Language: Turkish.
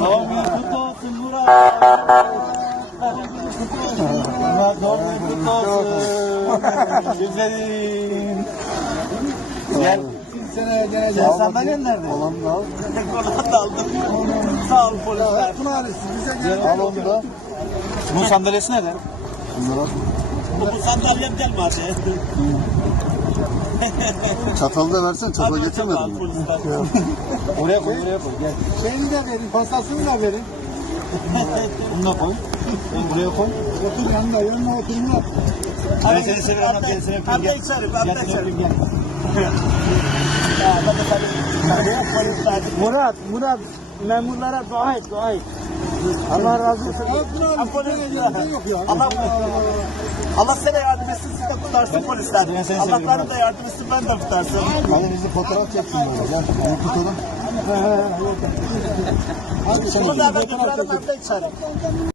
Doğum günün kutlu olsun Murat. Murat doğum günün kutlu olsun. Güzelim. Gel. Sen sandalyen nerede? Olan da al. Oradan da aldım. Sağ ol polisler. Al onu da. Bu sandalyesi nerede? Bunlara Bu sandalyem gelme hadi. Çatalı da versen çatal getirmedin mi? Oraya koy, oraya koy. Gel. Şeyini de verin, pastasını da verin. Bunu da koy. Buraya koy. Otur yanında, yanına oturun. Ben seni seviyorum. Seni Gel. gel. Ya, ben de tabii- Polisler. Murat, Murat memurlara dua et, dua et. Allah razı olsun. Ha. Allah, Allah sana yardım etsin, siz de tutarsın polisler. Ben seni Allah seviyorum bana da yardım etsin, ben de tutarsın. Hadi bizi fotoğraf çeksin böyle. Gel. Bunu tutalım. Bunu da ben de içerim.